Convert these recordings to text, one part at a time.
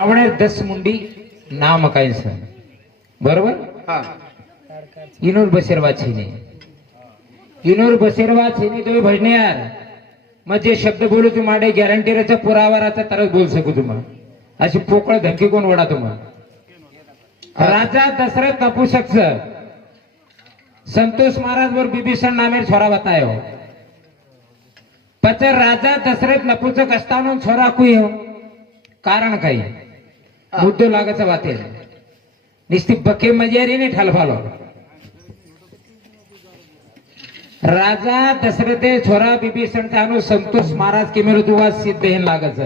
रावणे दस मुंडी नाम काय सर? बरोबर? इनोर बसेरवा छिने. इनोर बसेरवा छिने तुम्ही भजने यार. मग जे शब्द बोलू तुम्हाला गॅरंटीचा पुरावा राहता तरच बोलू शकू तुम्हाला अशी पोकळ धमकी कोण वडा तुम्हाला राजा दशरथ तपू शकस संतोष महाराज वर बिभीषण नामेर छोरा बताय. हो पचर राजा दसरेत नपुसक असताना छोरा कुई हो कारण काही मुद्दो लागायचा वाटेल निस्ती बके ठाल ठालफालो राजा दशरथे छोरा बिभीषण चानू संतोष महाराज के मेरो दुवा सिद्ध हे लागत.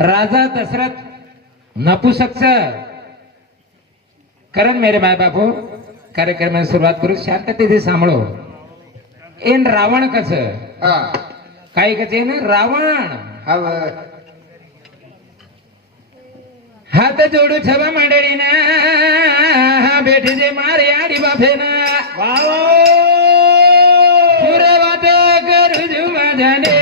राजा दशरथ नपुसक करण मेरे माय बापू कार्यक्रमाने सुरुवात करू. शांततेथे सांभाळो. एन रावण कस? काय कसे? ना रावण. હાથ જોડું છવા મંડળી ના બેઠી છે મારી આડી બાફે ના વાહ વાહ. વાતે કરું છું મજાને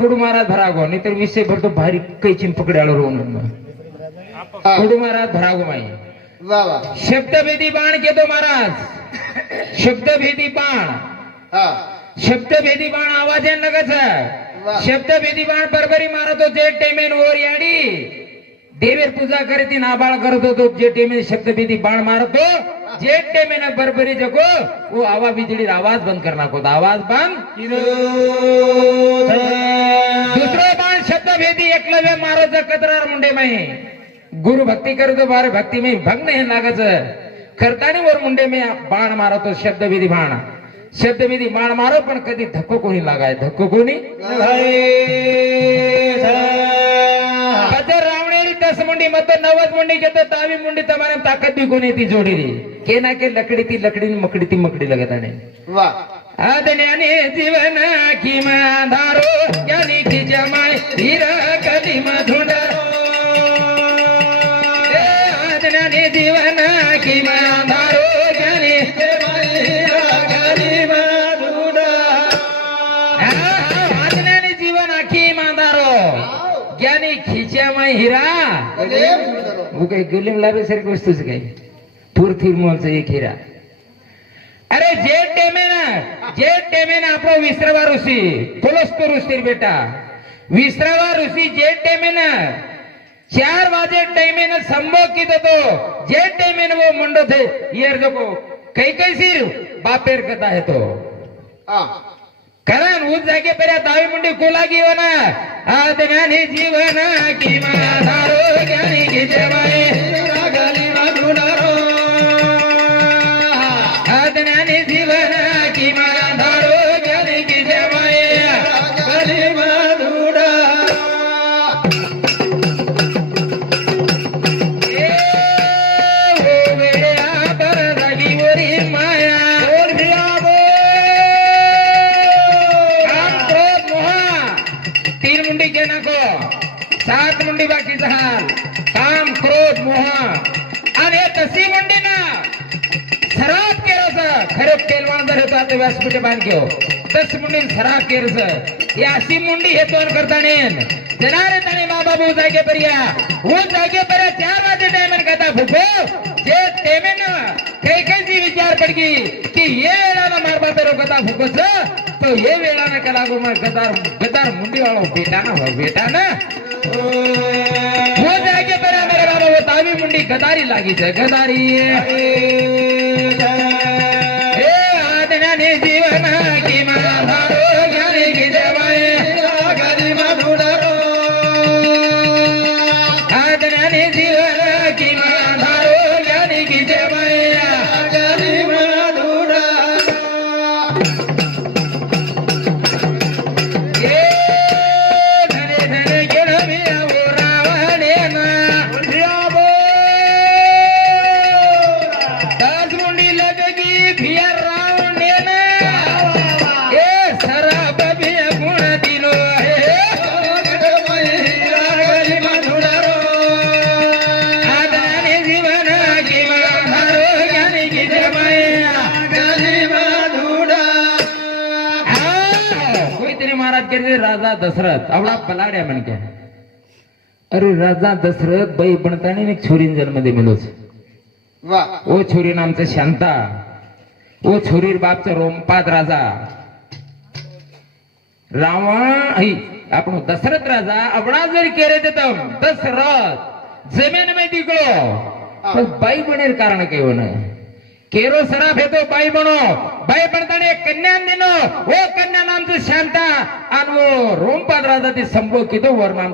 खोडू मारा धरागो नाही तर विषय भरतो भारी कैचीन पकड्याला कोडू महाराज धरागो माई. शब्द भेदी बाण घेतो महाराज. शब्द भेदी बाण. शब्द भेदी बाण आवाज आहे नकाच शब्द भेदी बाण बरबरी मारतो जे टेमेन वर याडी. देवीर पूजा करीत नाबाळ करत होतो जे टेमेन शब्द भेदी बाण मारतो. जेटे मैंने महीना बरबरी जगो वो आवा बिजली आवाज बंद करना को आवाज बंद. दुसरो बाण शब्द भेदी एकलव्य महाराज कतरार मुंडे माही गुरु भक्ति करो तो बारे भक्ति में भग नहीं नागज हे नहीं वो मुंडे में बाण मारो तो शब्द भेदी बाण. शब्द भेदी बाण मारो पण कभी धक्को कोणी लगाए धक्को कोणी रावणेरी तस मुंडी मत नवद मुंडी के तो तावी मुंडी तमाने ताकत भी कोनी ती जोडी કે ના કે લકડીથી લકડી મકડીથી મકડી લગે તને વાહ. ಅದನ್ಯನೇ ಜೀವನ ಕಿಮಾಧಾರು ಯನಿಕಿ ಜಮಾಯ್ ಹಿರ ಕಲಿಮ ಧುಂಡ ಅದನ್ಯನೇ ಜೀವನ ಕಿಮಾಧಾರು ಯನಿ જ્ઞાની ખીચામાં હીરા હું કઈ ગુલીમ લાવે સરખું વસ્તુ છે કઈ? પૂરથી મોલ છે એક હીરા અરે જે ટેમે ના જે ટેમે ના આપણો વિશ્રવા ઋષિ પુલસ્તો ઋષિ બેટા વિશ્રવા ઋષિ જે ટેમે ના ચાર વાગે ટાઈમે ને સંભો કીધો તો જે ટાઈમે ને વો મંડો થે યાર જોકો કઈ કઈ સિર બાપેર કથા હે તો हा કરણ ઉસ જાગે પેરા દાવી મુંડી કોલાગી હોના આદનાની જીવન કી માધારો જ્ઞાની કી જવાય व्यासपीठ बांधक्यो दस मुंडी खराब केरस या अशी मुंडी हे तोंड करता नेन जनारे तने माँ बाबू जागे पर या वो जागे पर त्या वाजे डायमंड कथा फुफो. जे तेमेन काही काही विचार पडगी की ये वेळाना मारबा पेरो कथा फुफोस तो ये वेळाना कला गो मार गदार गदार मुंडी वाळो बेटा ना बेटा ना वो जागे पर मेरे बाबा वो तावी मुंडी गदारी लागी छे गदारी કોઈતરી મહારાજ કે છે રાજા દશરથ આવડા પલાડ્યા મને કે અરે રાજા દશરથ ભાઈ ભણતાની ને એક છોરીને જન્મ દીમેલો છે વાહ ઓ છોરી નામ છે શાંતા ઓ છોરી બાપ છે રોમપાદ રાજા રાવણ અહીં આપણો દશરથ રાજા અવડા જરી કેરે છે તમ દશરથ જમીન મેં દીકરો પણ બાઈ બનેર કારણ કયો ને કેરો સરાફ હે તો બાઈ બનો બાઈ બનતાને એક કન્યા દીનો ઓ કન્યા નામ છે શાંતા આનો રોમપાદ રાજા થી સંભો કીધો વર નામ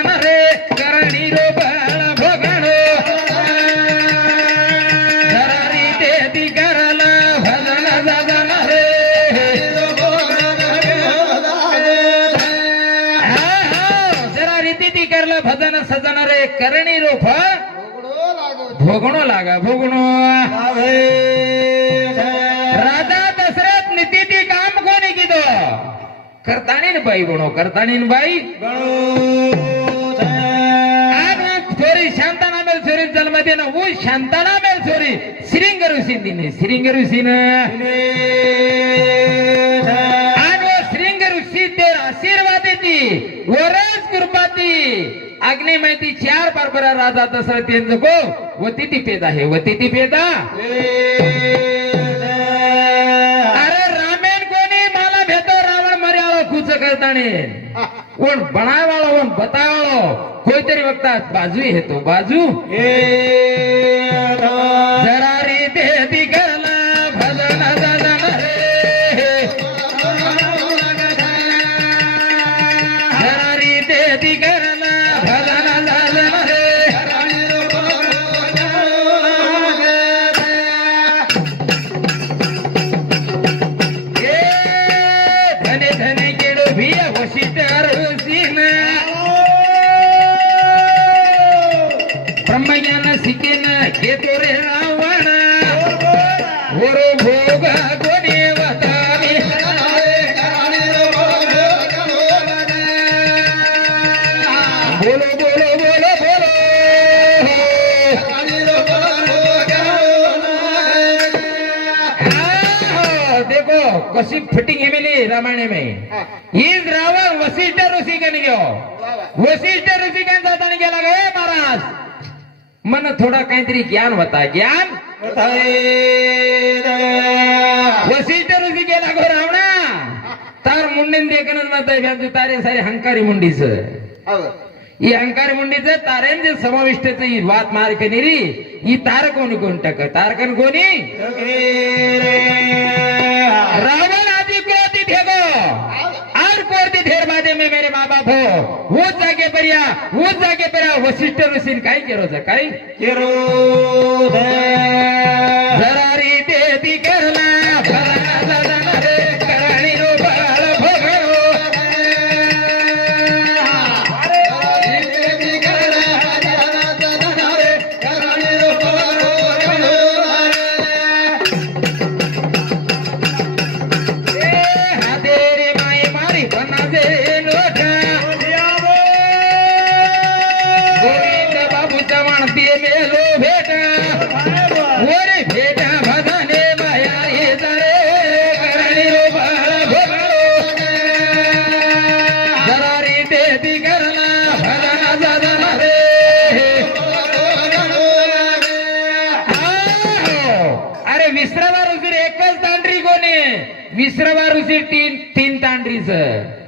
भोगणो लागा भोगणो. राजा दशरथ नीती ती काम कोणी किद करतानी बाई गणो करतानी बाई. छोरी शांताना मेल छोरी जन्म देणं ऊ शांताना मेल छोरी श्रींग ऋषी तिने श्रींग ऋषीने. आणि श्रींग ऋषी ते आशीर्वाद देती वरच कृपाती अग्निमाहिती चार बारबरा राजा दसरा त्यांचं गो वतिती पेदा हे वतिती पेदा. अरे रामेन कोणी मला भेटो रावण मर्यालो खुच करताने. कोण बनावाळो कोण बतावाळो कोणतरी बघतात बाजू हे तो बाजू. ए. देखो कशी फिटिंग है मिली रामायण में इस रावण वशिष्ठ ऋषी के गयो वशिष्ठ ऋषी के जाता गेला गे महाराज मन थोडा काहीतरी ज्ञान होता ज्ञान वशिष्ठ ऋषी गेला गो रावणा तार मुंडीन देखणच नव्हतं तारे सारे हंकारी मुंडीच ಈ ಅಹಂಕಾರ ಮುಂಡಿದ ತಾರೇಂದ್ರ ಸಮಾವಿಷ್ಟತೆ ಈ ವಾತ್ ಮಾರ್ಕ ನೀರಿ ಈ ತಾರಕೋನಿ ಕೊಂಟಕ रावण आदि को अति ठेगो आर को अति ठेर मादे में मेरे माँ बाप हो वो जागे परिया वो जागे परिया वशिष्ठ ऋषि काई केरो काई केरो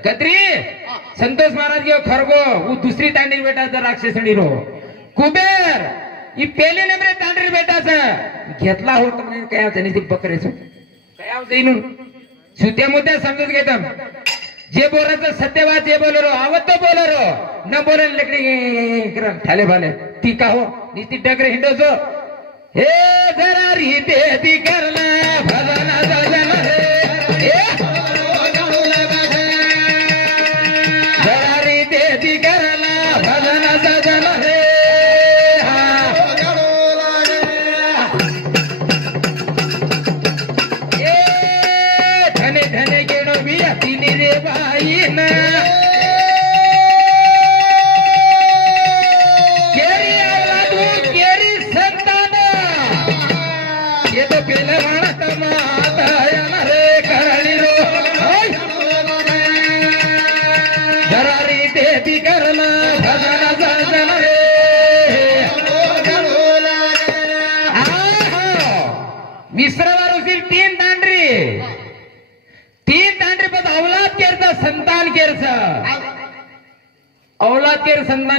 खत्री संतोष महाराज घेऊ खरगो वो दुसरी तांडरी बेटाचं राक्षसणी रो. कुबेर! ही पेले नंबरे तांडरी बेटाच. घेतला होत म्हणजे काय आवतं नाही ते बकरेच. काय आवतं इनून सुत्या मुद्द्या समजून घेतम जे बोलायचं सत्यवाद जे बोलरो आवत तो बोलरो. न बोलेल लकडी ठाले भाले. ती का हो? ती डगरे हिंडोचो हे जरा रिते ती करला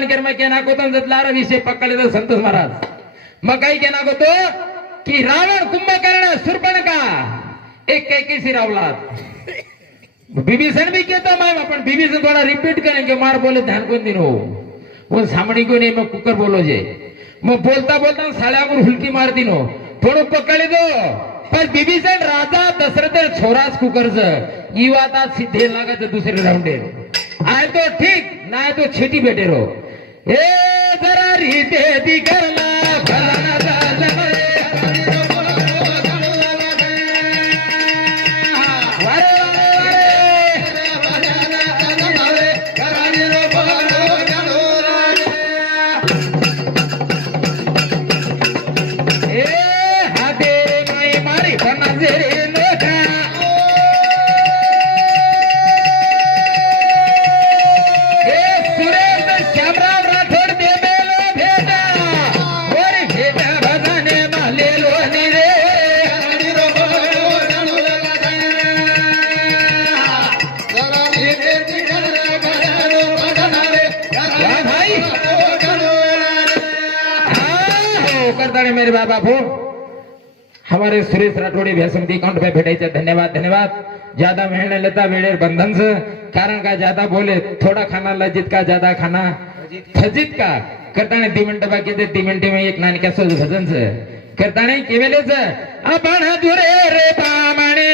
केर संतान केर मग केना कोतम जतलार विषय पकडले तर संतोष महाराज. मग काही केना कोतो की रावण कुंभकर्ण सुरपणका एक कैकेसी रावलात? बिभीषण भी कहता मैं अपन बिभीषण थोड़ा रिपीट करेंगे मार बोले ध्यान को दिन हो? वो सामने को नहीं मैं कुकर बोलो जे. मैं बोलता बोलता साळ्यावर हुलकी मार दिनो हो. थोडं पकडे दो पण बिभीषण राजा दशरथ छोराच कुकरच. ई वाता सिद्धे लागत दुसरे राऊंडे. आय तो ठीक नाही तो छेटी बेटे रो ए जरा रीते ती करताने मेरे बाप बाप हो हमारे सुरेश राठोडे व्यासमती अकाउंट पे भेटायचे धन्यवाद धन्यवाद। ज्यादा मेहनत लेता वेळेर बंधन से। कारण का ज्यादा बोले थोड़ा खाना लजित का ज्यादा खाना। फजित का। करताने दी मिनिटं बाकी ते दी मिनिटे में एक नानक्या सोज भजन से। करताने केवेलेच आपण दुरे रे पामणे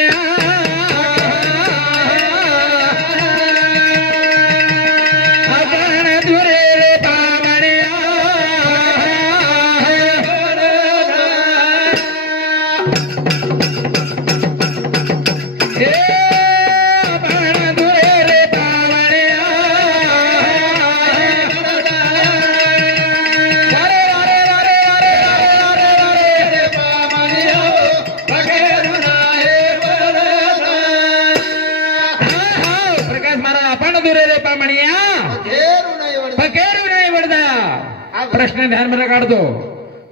प्रश्न ध्यानमध्ये काढतो.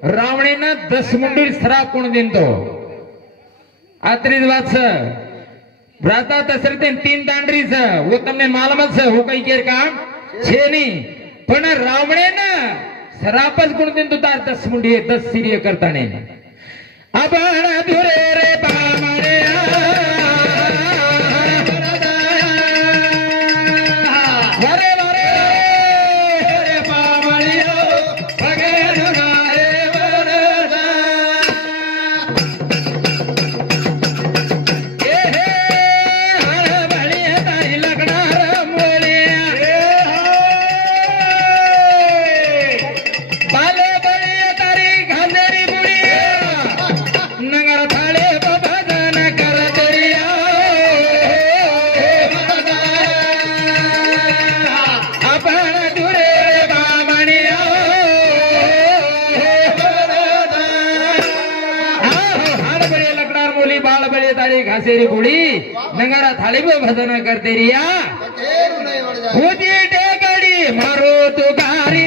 रावणेनं दसमुंडी सरा कोण दिनतो आत्रीज वाच राजा ते तीन दांडरीच तमने मालमच हो काही केर का? छेनी. पण रावणेनं सरापच कोण दिनतो तार दस मुंडी दस सिरिय करताने. आपण धुरे रे बामाने ಕಸೇರಿ ಗುಡಿ ನಂಗರ ಥಳಿಬ ಭಜನ ಕರ್ತೀರಿಯಾ ಕೂತಿಟೆ ಕಡಿ ಮರು ತುಕಾರಿ